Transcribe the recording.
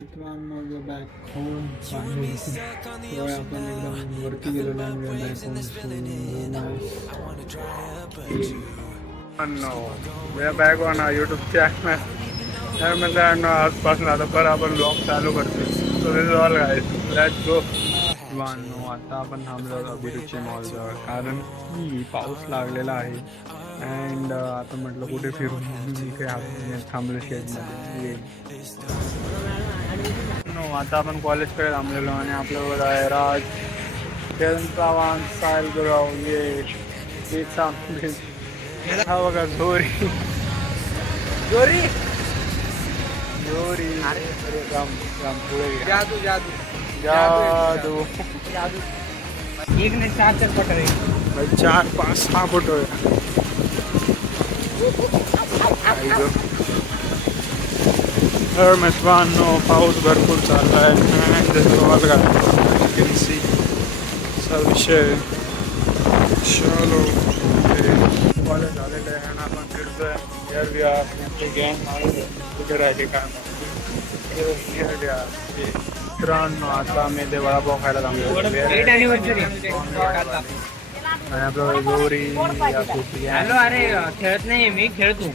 मित्रांनो back home finally आपण एकदम वरती गेलेलो आहे back home we are back on YouTube channel. तर मित्रांनो आजपासून आता परत आपण ब्लॉग चालू करतो. So this is all guys, let's go. मित्रांनो आता आपण थांबलो अभिरुची मॉलजवळ कारण की पाऊस लागलेला आहे अँड आता म्हटलं कुठे फिरून इथे आपण थांबलो शेडमध्ये. आता आपण कॉलेजकडे थांबलेलो आणि आपल्याबरोबर आहे राज, किरण चव्हाण, साहिल गुराव, ये हा बघा झोरी जोरी झोरी. अरे राम राम पुढे घ्या. जादू जादू जादू. जादू एक ने 4 पट रहे 4, 5, 6 फोटो आहे. तर मित्रांनो पाऊस भरपूर चालला आहे असा विषय. चलो कॉलेज झालेलं आहे आणि आपण फिरतोय. हिअर वी आर गँग कुठे राहिले काय मित्रांनो आता आम्ही ते वडापाव खायला थांबलो एनिव्हर्सरी आणि आपलं गौरी हॅलो. अरे खेळत नाहीये मी, खेळतो.